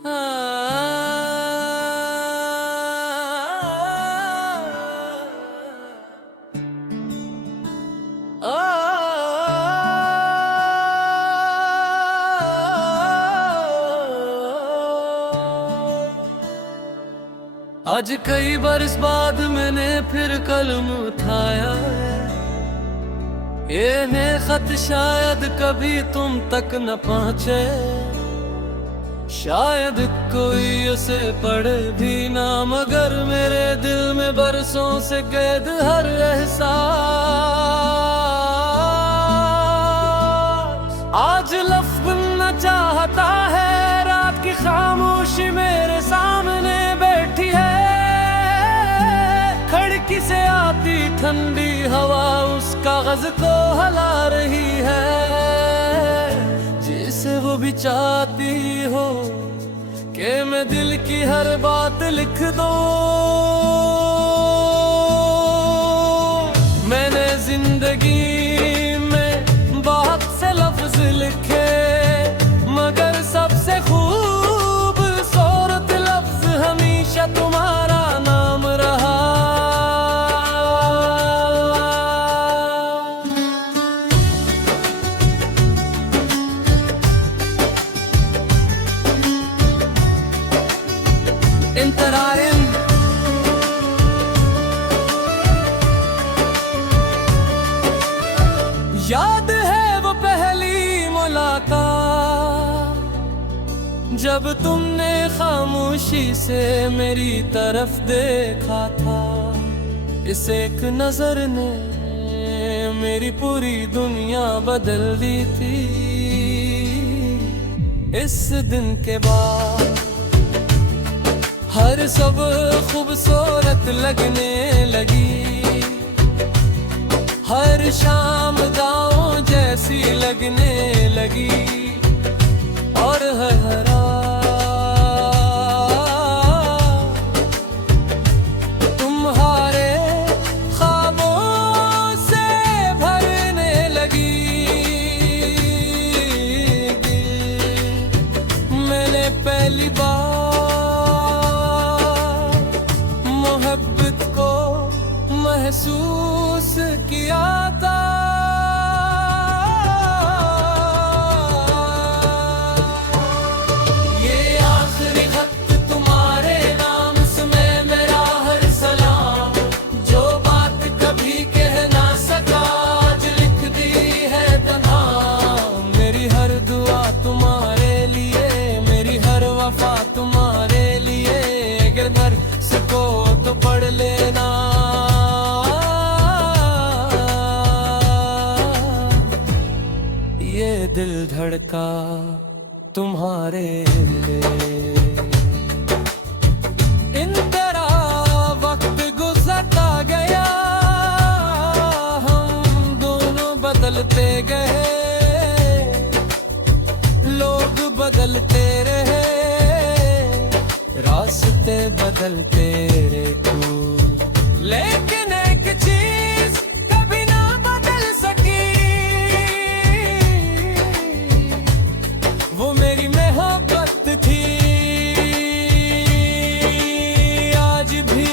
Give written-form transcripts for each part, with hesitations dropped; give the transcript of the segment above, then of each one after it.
आज कई बरस बाद मैंने फिर कलम उठाया है। ये खत शायद कभी तुम तक न पहुँचे, शायद कोई उसे पढ़े भी ना, मगर मेरे दिल में बरसों से कैद हर एहसास आज लफ्ज़ बनना चाहता है। रात की खामोशी मेरे सामने बैठी है, खिड़की से आती ठंडी हवा उस कागज को हला रही है, जिसे वो भी चाहती हो कि मैं दिल की हर बात लिख दूं। मैंने जिंदगी में बहुत से लफ्ज लिखे, मगर सबसे खूबसूरत लफ्ज हमेशा तुम्हारा नाम रहा। याद है वो पहली मुलाकात, जब तुमने खामोशी से मेरी तरफ देखा था। इस एक नजर ने मेरी पूरी दुनिया बदल दी थी। इस दिन के बाद हर सब खूबसूरत लगने लगी, हर शाम गाँव जैसी लगने लगी, और हर तुम्हारे ख्वाबों से भरने लगी। मैंने पहली बार मोहब्बत को महसूस किया था। ये आखिरी खत तुम्हारे नाम में मेरा हर सलाम, जो बात कभी कह ना सका आज लिख दी है तन्हा। मेरी हर दुआ तुम्हारे लिए, मेरी हर वफा तुम्हारे लिए, अगर भर सको तो पढ़ लेना। ये दिल धड़का तुम्हारे लिए। इन तरह वक्त गुजरता गया, हम दोनों बदलते गए, लोग बदलते रहे, रास्ते बदलते रहे तू। लेकिन एक चीज कभी ना बदल सकी, वो मेरी मोहब्बत थी। आज भी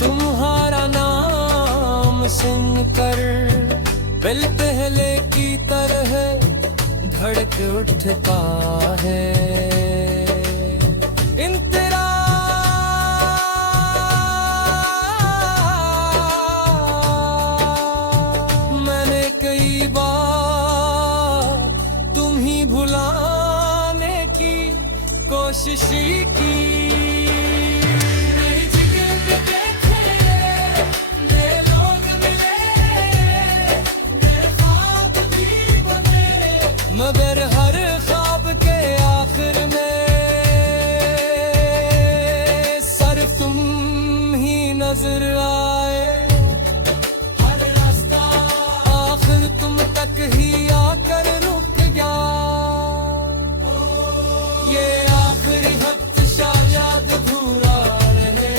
तुम्हारा नाम सुनकर दिल पहले की तरह धड़क उठता है। मैंने कई बार तुम ही भुलाने की कोशिश की। मगर हर ख्वाब के आखिर में सिर्फ तुम ही नजर आए, हर रास्ता आखिर तुम तक ही आकर रुक गया। ये आखिरी वक्त शायद अधूरा रहे,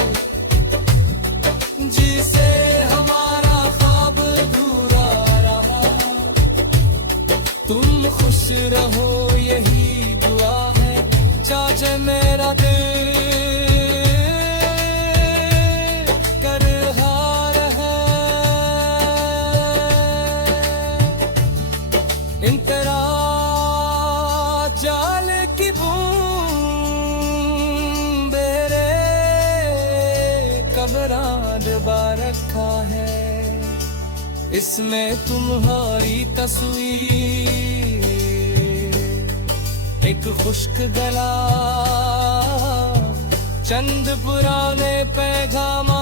जिसे हमारा ख्वाब अधूरा रहा। तुम खुश रहो यही दुआ है, चाचा मरतबा रखा है, इसमें तुम्हारी तस्वीर। एक खुश्क गला, चंद पुराने पैगामात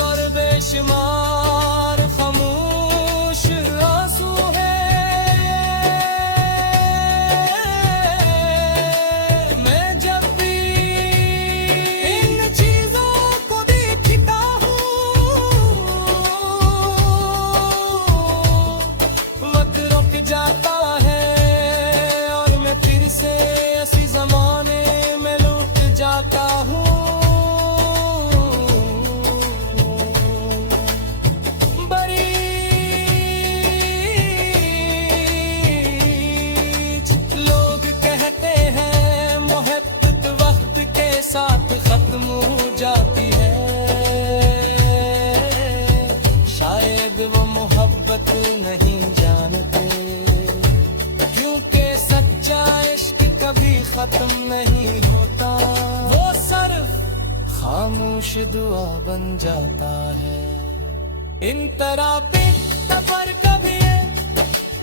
और बेशुमार खामोश आंसू है। मैं जब भी इन चीजों को देखता हूँ, वक्त रुक जाता है और मैं फिर से इसी जमाने में लौट जाता हूँ। लोग कहते हैं मोहब्बत वक्त के साथ खत्म हो जाती है, शायद वो मोहब्बत नहीं जानते, क्योंकि सच्चा इश्क कभी खत्म नहीं होता, वो सिर्फ खामोश दुआ बन जाता है। इन तरह बेखबर कभी है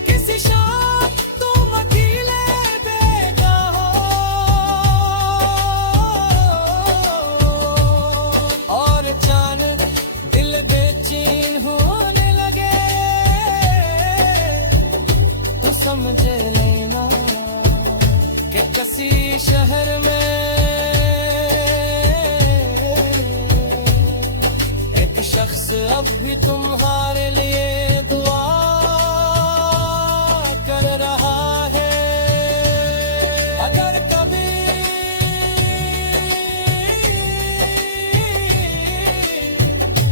किसी शाम तुम अकेले बेगा हो, और अचानक दिल बेचैन होने लगे, तो समझ लेना कि किसी शहर में एक शख्स अब भी तुम्हारे लिए दुआ कर रहा है। अगर कभी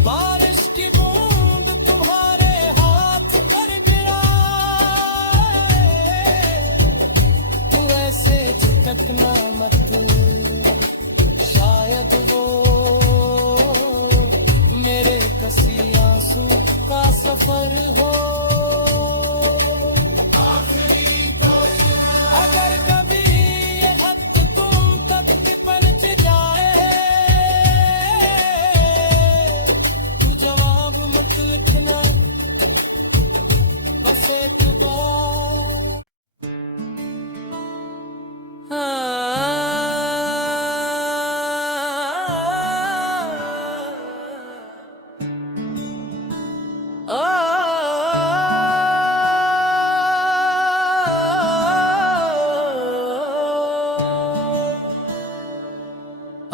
बारिश की बूंद तुम्हारे हाथ पर गिराए, तो ऐसे झटकना मत, शायद वो मेरे कसी आंसू का सफर हो। अगर कभी ये खत तुम तक पहुंच जाए, तू जवाब मत लिखना, बस एक बार।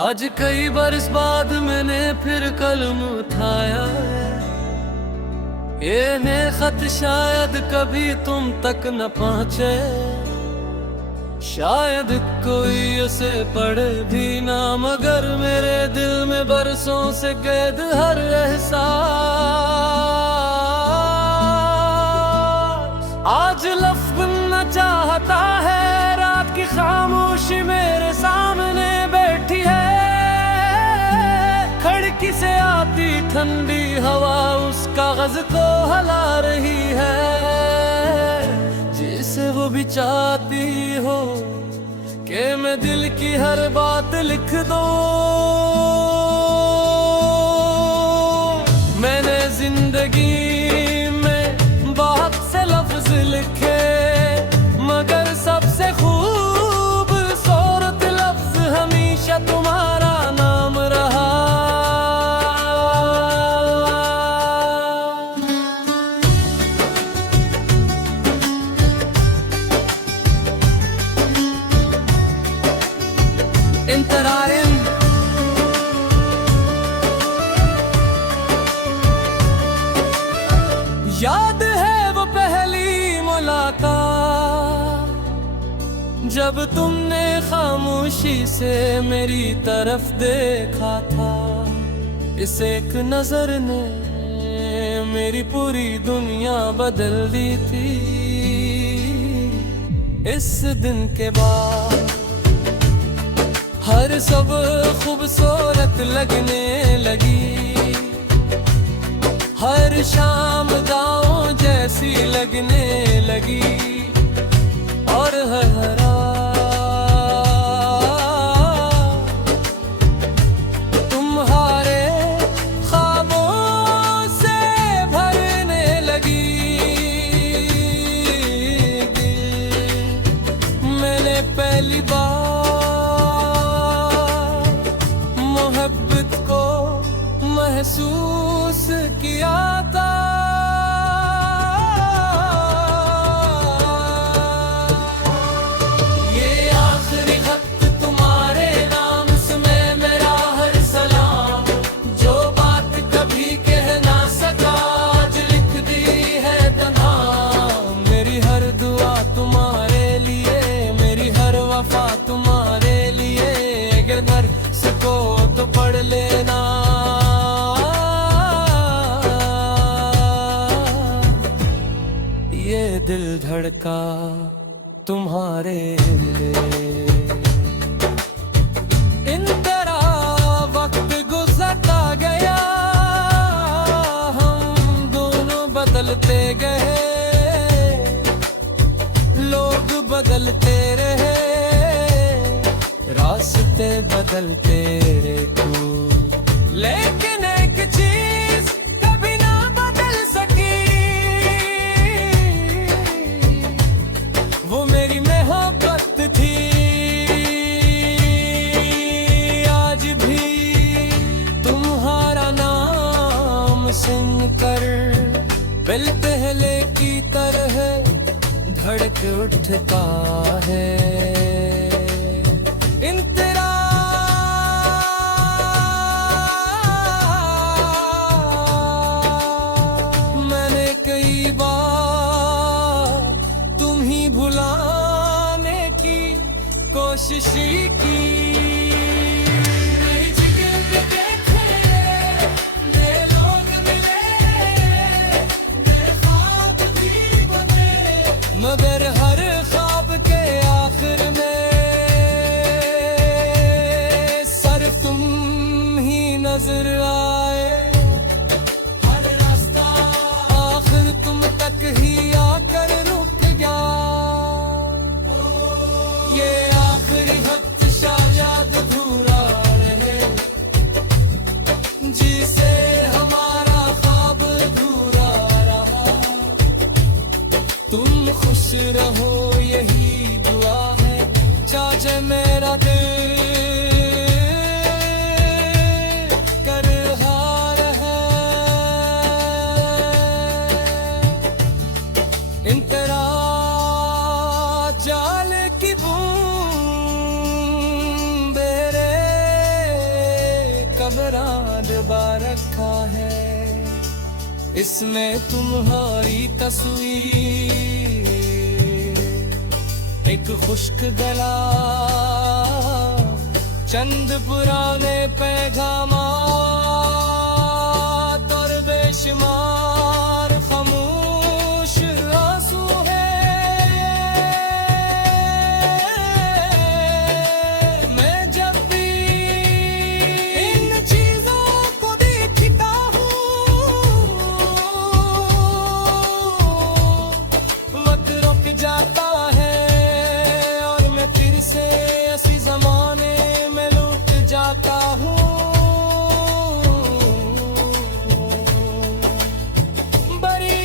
आज कई बरस बाद मैंने फिर कलम उठाया है, ये ने खत शायद कभी तुम तक न पहुंचे, शायद कोई उसे पढ़े भी ना, मगर मेरे दिल में बरसों से कैद हर एहसास आज लफ्ज़ बनना चाहता है। रात की खामोशी मेरे सामने बैठी है, खिड़की से आती ठंडी हवा उस कागज को हला रही है, जिसे वो भी चाहती हो कि मैं दिल की हर बात लिख दूं। मैंने जिंदगी में बहुत से लफ्ज लिखे, मगर सबसे खूबसूरत लफ्ज हमेशा तुम्हारा नाम रहा। इंतरारिन याद है वो पहली मुलाकात, जब तुमने खामोशी से मेरी तरफ देखा था। इस एक नजर ने मेरी पूरी दुनिया बदल दी थी। इस दिन के बाद हर सब खूबसूरत लगने लगी, हर शाम गाँव जैसी लगने लगी, और हर रात तुम्हारे पहली बार मोहब्बत को महसूस किया था। ये आखिरी खत तुम्हारे नाम इसमें मेरा हर सलाम, जो बात कभी कह ना सका आज लिख दी है तन्हा। मेरी हर दुआ तुम्हारे लिए, मेरी हर वफा तुम्हारे लिए, अगर घर सको तो पढ़ लेना। ये दिल धड़का तुम्हारे लिए। इन तरह वक्त गुजरता गया, हम दोनों बदलते गए, लोग बदलते रहे, रास्ते बदलते रहे, लेकिन एक चीज कभी ना बदल सकी, वो मेरी मोहब्बत थी। आज भी तुम्हारा नाम सुनकर दिल पहले की तरह धड़क उठता है। इन तेरा मैंने कई बार तुम ही भुलाने की कोशिश की। नई जगह पे देखे, नए लोग मिले, नए ख्वाब भी बने, मगर हर ख्वाब के आखिर में सिर्फ तुम ही नजर आए। हर रास्ता आखिर तुम तक ही आकर रुक गया। ये आखिरी वक्त शायद अधूरा रहे, जिसे हमारा ख्वाब अधूरा रहा। तुम खुश रहो यही दुआ है, चाचे मेरा दिल कर हार है। इन तेरा जाल की बूंद मेरे कब्रां दबा रखा है, इसमें तुम्हारी तस्वीर, एक खुश्क गला, चंद पुराने पैगामात और बेशुमार खामोश आंसू है। मैं जब भी इन चीजों को देखता हूँ, वक्त रुक जाता है और मैं फिर से इसी जमाने में लौट जाता हूँ। बड़ी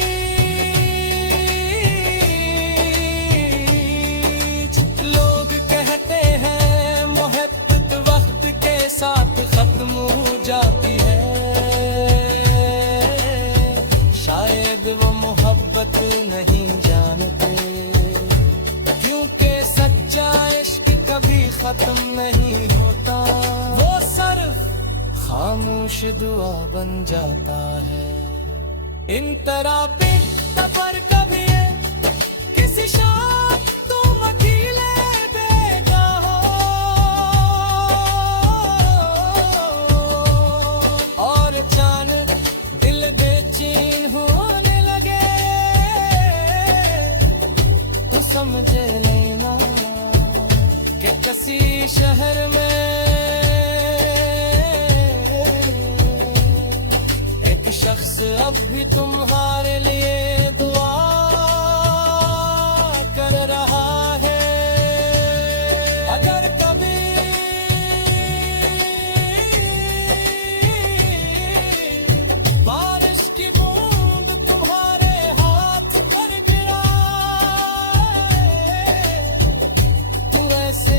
लोग कहते हैं मोहब्बत वक्त के साथ खत्म हो जाती है, शायद वो मोहब्बत नहीं जानते, क्योंकि सच्चा इश्क कभी खत्म नहीं होता, वो सिर्फ खामोश दुआ बन जाता है। इन तरह बेखबर कभी है किसी शाम तुम अकेले बेगा हो, और जान दिल बेचैन होने लगे, तो समझ लेना कि किसी शहर में एक शख्स अब भी तुम्हारे लिए दुआ कर रहा है। अगर कभी बारिश की बूंद तुम्हारे हाथ पर गिराए, तो ऐसे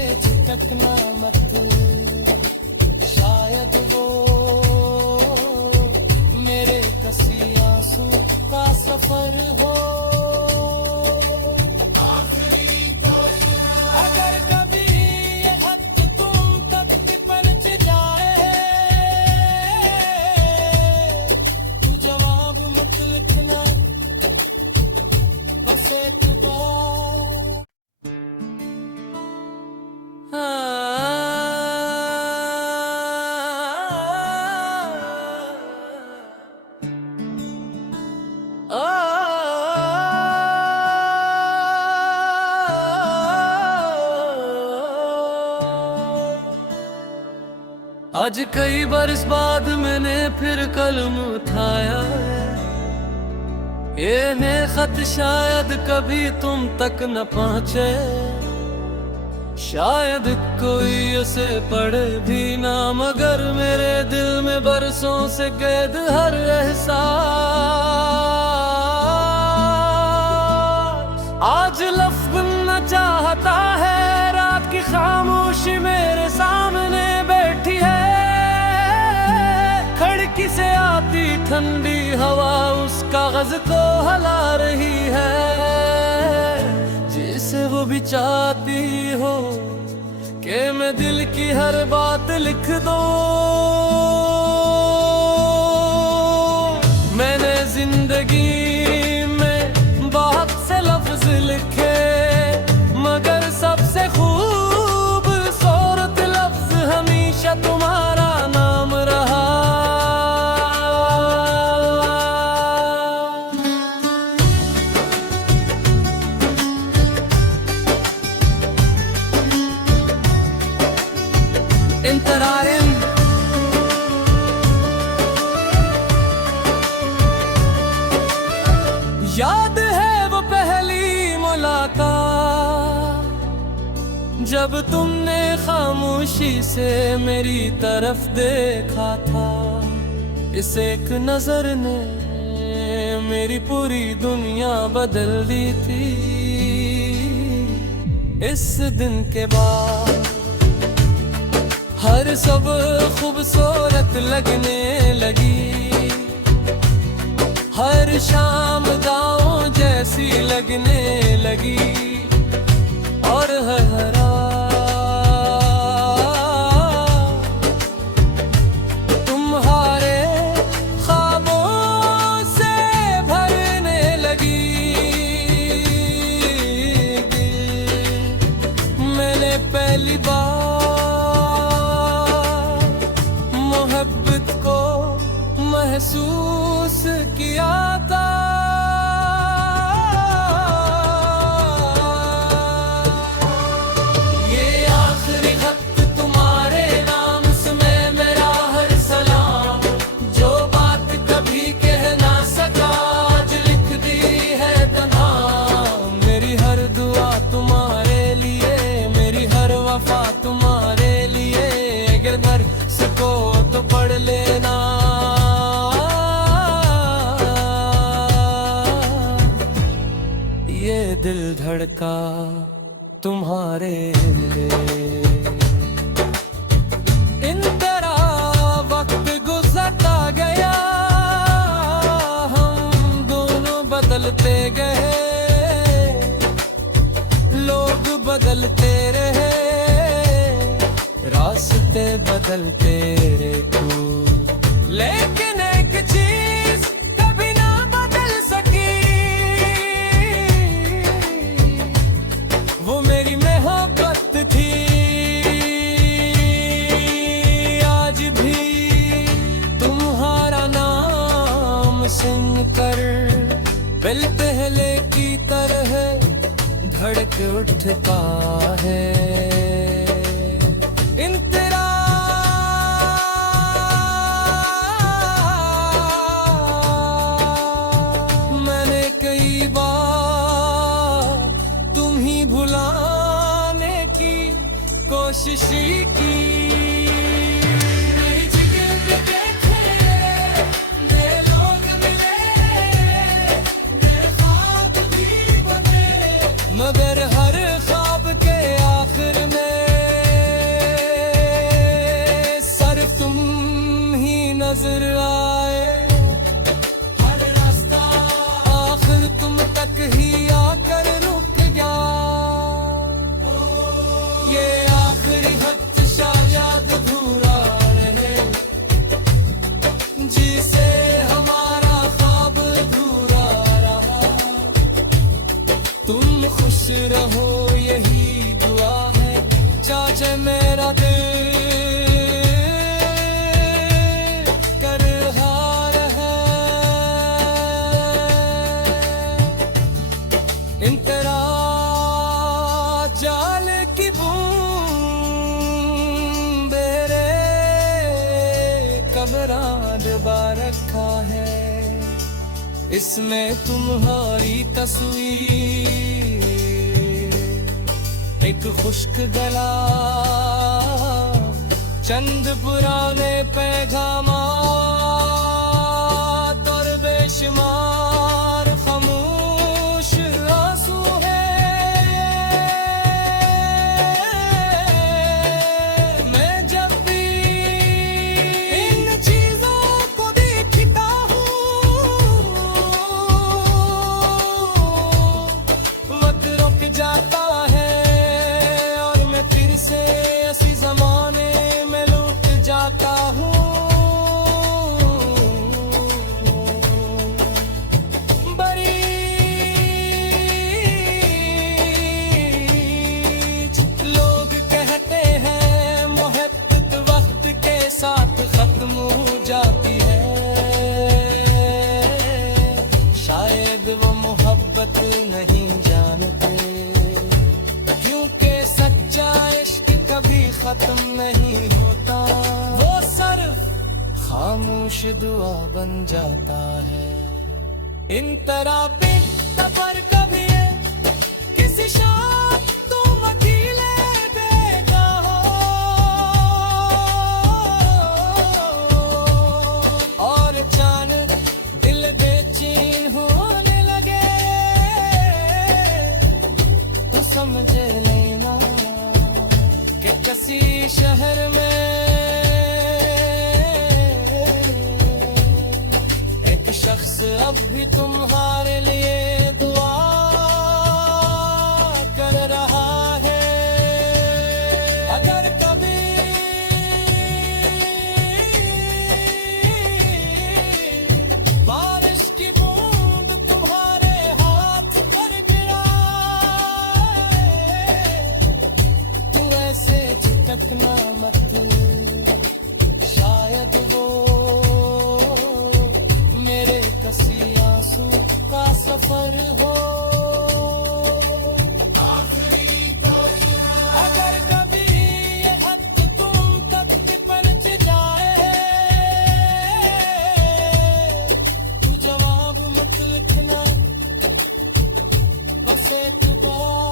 आज कई बरस बाद मैंने फिर कलम उठाया है, ये खत शायद कभी तुम तक न पहुंचे, शायद कोई उसे पढ़े भी ना, मगर मेरे दिल में बरसों से कैद हर एहसास आज लफ्ज बनना चाहता है। रात की खामोशी मेरे सामने बैठी है, खिड़की से आती ठंडी हवा उस कागज को हला रही है, जिसे वो भी चाहती हो कि मैं दिल की हर बात लिख दूं। मैंने जिंदगी में बहुत से लफ्ज लिखे, मगर सबसे खूबसूरत लफ्ज हमेशा तुम्हारा नाम रहा। इंतरारिम याद है वो पहली मुलाकात, जब तुमने खामोशी से मेरी तरफ देखा था। इस एक नजर ने मेरी पूरी दुनिया बदल दी थी। इस दिन के बाद हर सब खूबसूरत लगने लगी, हर शाम गाँव जैसी लगने लगी, और हर रात तुम्हारे ख्वाबों से भरने लगी। मैंने पहली बार मोहब्बत को महसूस किया था। ये आखिरी खत तुम्हारे नाम से मेरा हर सलाम, जो बात कभी कह ना सका आज लिख दी है तन्हा। मेरी हर दुआ तुम्हारे लिए, मेरी हर वफा तुम्हारे लिए, अगर भर सको तो पढ़ लेना। ये दिल धड़का तुम्हारे लिए। इन तरह वक्त गुजरता गया, हम दोनों बदलते गए, लोग बदलते रहे, रास्ते बदलते रहे, लेकिन एक चीज कभी ना बदल सकी, वो मेरी मोहब्बत थी। आज भी तुम्हारा नाम सुनकर दिल पहले की तरह धड़क उठता है। मैंने कई बार तुम ही भुलाने की कोशिश की। मगर हर ख्वाब के आखिर में सिर्फ तुम ही नजर आए, हर रास्ता आखिर तुम तक ही आकर रुक गया। ये आखिरी खत शायद अधूरा रहे, जिसे हमारा ख्वाब अधूरा रहा। तुम खुश रहो यही दुआ है, चाचे मेरा दिल कर हार है। इंतरा जाल की बूंद रे मेरा डबा रखा है, इसमें तुम्हारी तस्वीर, एक खुश्क गला, चंद पुराने पैगामात और बेशुमार खामोश आंसू है। मैं जब भी इन चीजों को देखता हूँ, वक्त रुक जाता है और मैं फिर से इसी जमाने में लौट जाता हूँ। लोग कहते हैं मोहब्बत वक्त के साथ खत्म हो जाती है, शायद वो मोहब्बत नहीं जानते, क्योंकि सच्चा इश्क कभी खत्म नहीं होता, वो सिर्फ खामोश दुआ बन जाता है। इन तरह पे सफर कभी है, किसी शाम तुम अकेले बेगा हो, और जान दिल बेचैन होने लगे, तो समझ लेना कि किसी शहर में एक शख्स अब भी तुम्हारे लिए दुआ कर रहा है। अगर कभी बारिश की बूंद तुम्हारे हाथ पर गिराए, तू ऐसे झटकना मत, शायद वो मेरे किसी आंसू का सफर हो। अगर कभी ये खत तुम तक पहुंच जाए, तू जवाब मत लिखना, बस एक बार।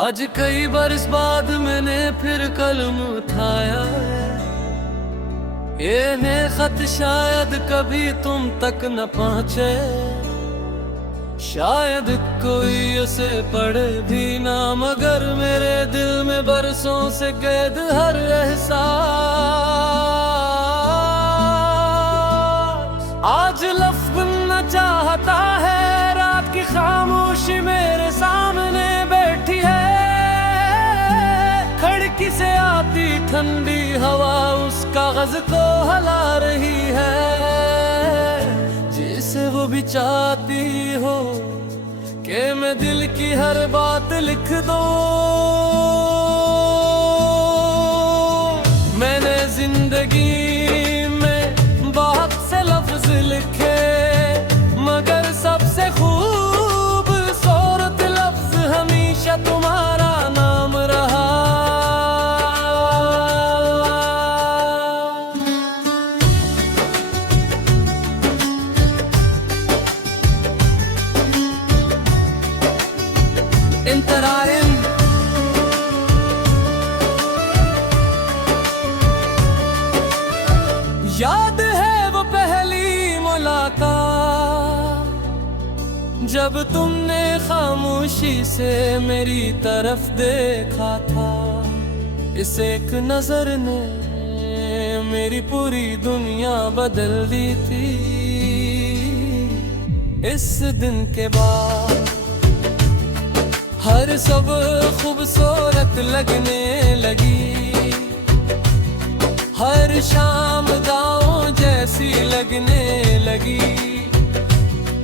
आज कई बरस बाद मैंने फिर कलम उठाया है, ये ने खत शायद कभी तुम तक न पहुंचे, शायद कोई उसे पढ़े भी ना, मगर मेरे दिल में बरसों से कैद हर एहसास आज लफ्ज़ बनना चाहता है। रात की खामोशी मेरे सामने बैठी है, खिड़की से आती ठंडी हवा उस कागज को हला रही है, जिसे वो भी चाहती हो कि मैं दिल की हर बात लिख दूं। मैंने जिंदगी में बहुत से लफ्ज लिखे, मगर सबसे खूबसूरत लफ्ज हमेशा तुम्हारा नाम रहा। इंतरारिम याद है वो पहली मुलाकात, जब तुमने खामोशी से मेरी तरफ देखा था। इस एक नजर ने मेरी पूरी दुनिया बदल दी थी। इस दिन के बाद हर सब खूबसूरत लगने लगी, हर शाम गाँव जैसी लगने लगी,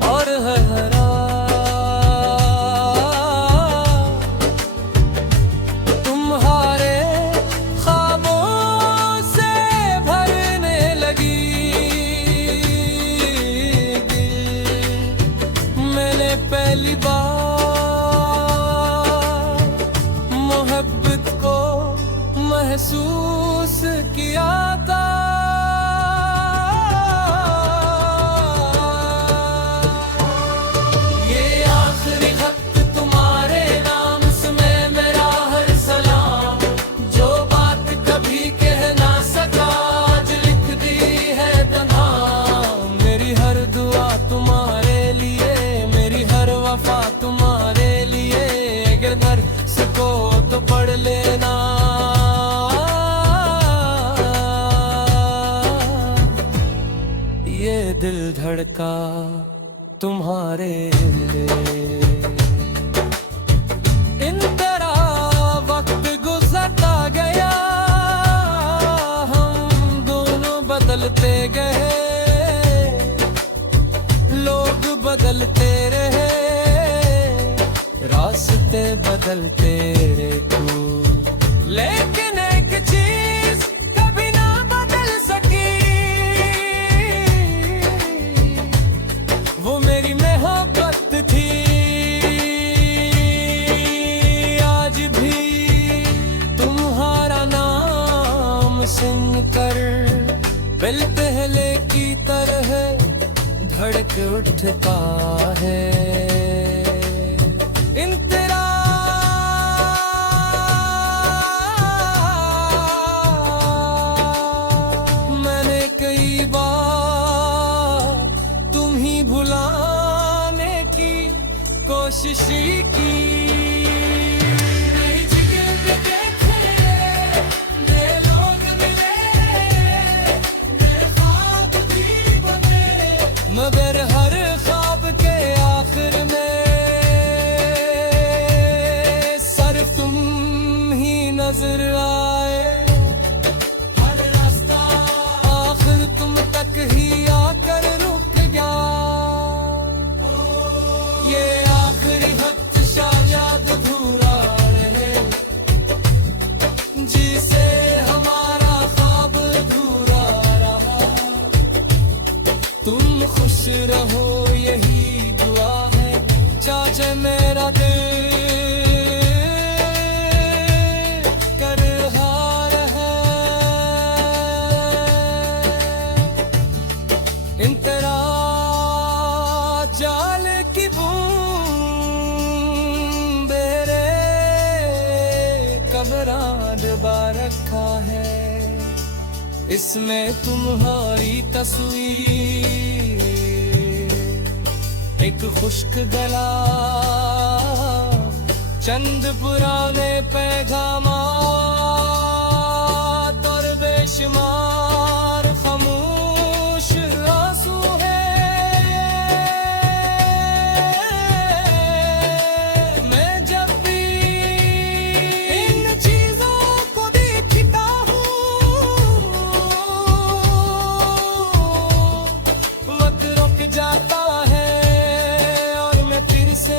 और हर पहली बार मोहब्बत को महसूस किया था। ये आखिरी खत तुम्हारे नाम से मेरा हर सलाम, जो बात कभी कह ना सका आज लिख दी है तन्हा। मेरी हर दुआ तुम्हारे लिए, मेरी हर वफा तुम्हारे लिए, अगर दर सको तो पढ़ लेना। ये दिल धड़का तुम्हारे लिए। इन तरह वक्त गुजरता गया, हम दोनों बदलते गए, लोग बदलते रहे, रास्ते बदलते रहे तू। लेकिन एक चीज कभी ना बदल सकी, वो मेरी मोहब्बत थी। आज भी तुम्हारा नाम सुनकर दिल पहले की तरह धड़क उठता है। इन तेरा मैंने कई बार तुम ही भुलाने की कोशिश की। नई जगह पे देखे, नए लोग मिले, नए ख्वाब भी बने, मगर हर ख्वाब के आखिर में सिर्फ तुम ही नजर आए। हर रास्ता आखिर तुम तक ही आकर रुक गया। ये आखिरी वक्त शायद अधूरा रहे, जिसे हमारा ख्वाब अधूरा रहा। तुम खुश रहो यही दुआ है, चाचे मेरा दिल कर हार है। इन तेरा जाल की बूंद मेरे कब्रां डुबा रखा है, इसमें तुम्हारी तस्वीर, एक खुश्क गला, चंद पुराने पैगामात और बेशुमार खामोश आंसू है। मैं जब भी इन चीजों को देखता हूँ, वक्त रुक जाता है और मैं फिर से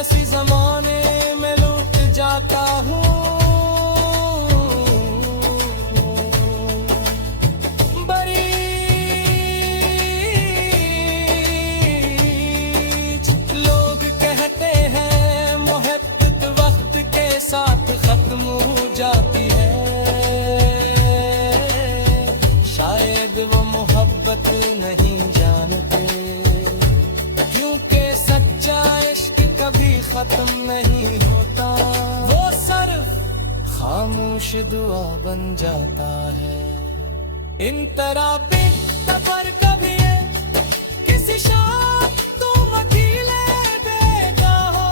इसी जमाने में लौट जाता हूँ। बड़ी लोग कहते हैं मोहब्बत वक्त के साथ खत्म हो जाती है, शायद वो मोहब्बत नहीं जानते, क्योंकि सच्चा इश्क कभी खत्म नहीं होता, वो सिर्फ खामोश दुआ बन जाता है। इन तरह बेखबर कभी है किसी शाम तुम अकेले बेटा हो,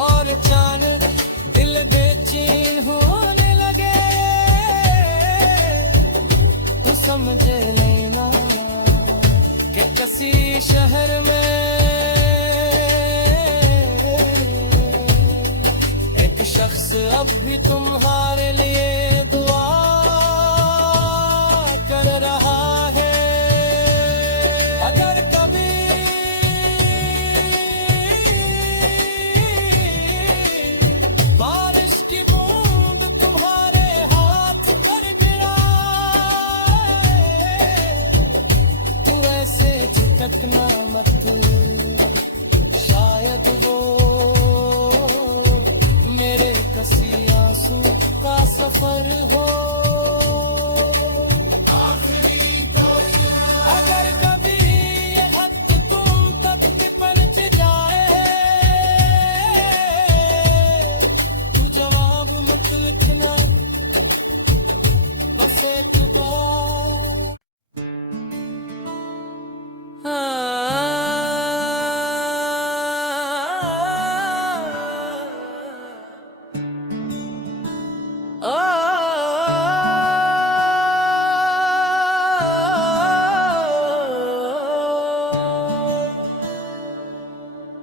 और चांद दिल बेचैन होने लगे, तू समझ लेना कि किसी शहर में एक शख्स अब भी तुम्हारे लिए दुआ कर रहा है। अगर कभी बारिश की बूंद तुम्हारे हाथ पर गिरा, तो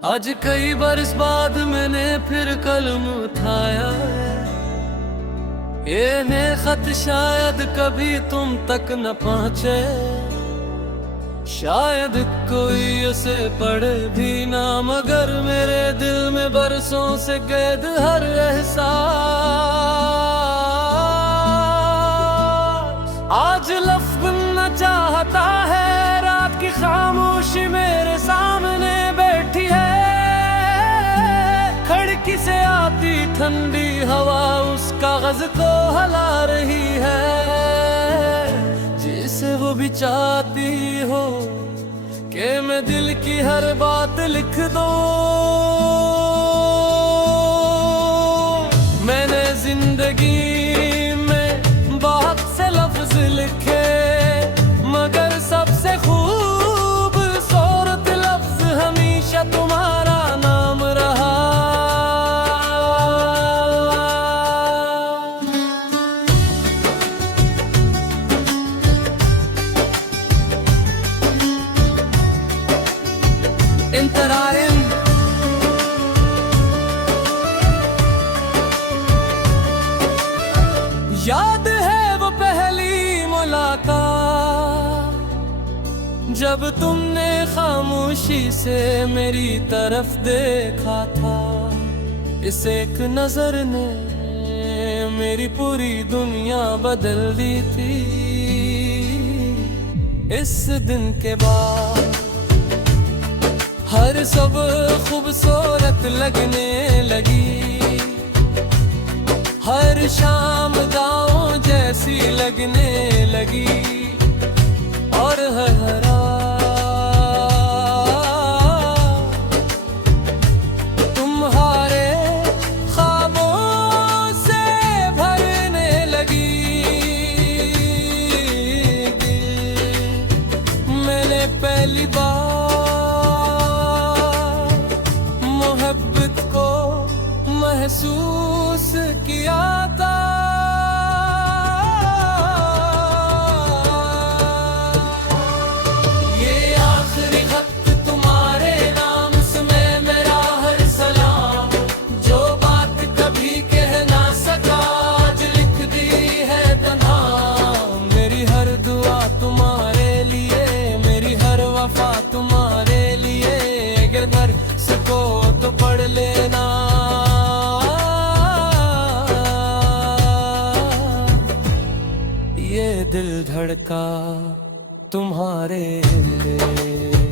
आज कई बरस बाद मैंने फिर कलम उठाया है, ये खत शायद कभी तुम तक न पहुँचे, शायद कोई उसे पढ़े भी ना, मगर मेरे दिल में बरसों से कैद हर एहसास आज लफ्ज़ बनना चाहता है। रात की खामोशी मेरे सामने बैठी है, खिड़की से आती ठंडी हवा उस कागज को हला रही है, जिसे वो भी चाहती हो कि मैं दिल की हर बात लिख दूं। मैंने जिंदगी में बहुत से लफ्ज लिखे, मगर सबसे खूबसूरत लफ्ज हमेशा तुम्हारा नाम रहा। इंतरारिम याद है वो पहली मुलाकात, जब तुमने खामोशी से मेरी तरफ देखा था। इस एक नजर ने मेरी पूरी दुनिया बदल दी थी। इस दिन के बाद हर सब खूबसूरत लगने लगी, हर शाम गाँव जैसी लगने लगी, और हर तुम्हारे ख्वाबों से भरने लगी। मैंने पहली बार मोहब्बत को महसूस किया था। ये आखिरी खत तुम्हारे नाम सुने मेरा हर सलाम, जो बात कभी कह ना सका आज लिख दी है तन्हा। मेरी हर दुआ तुम्हारे लिए, मेरी हर वफा तुम्हारे लिए, अगर भर सको तो पढ़ लेना। ये दिल धड़का तुम्हारे लिए।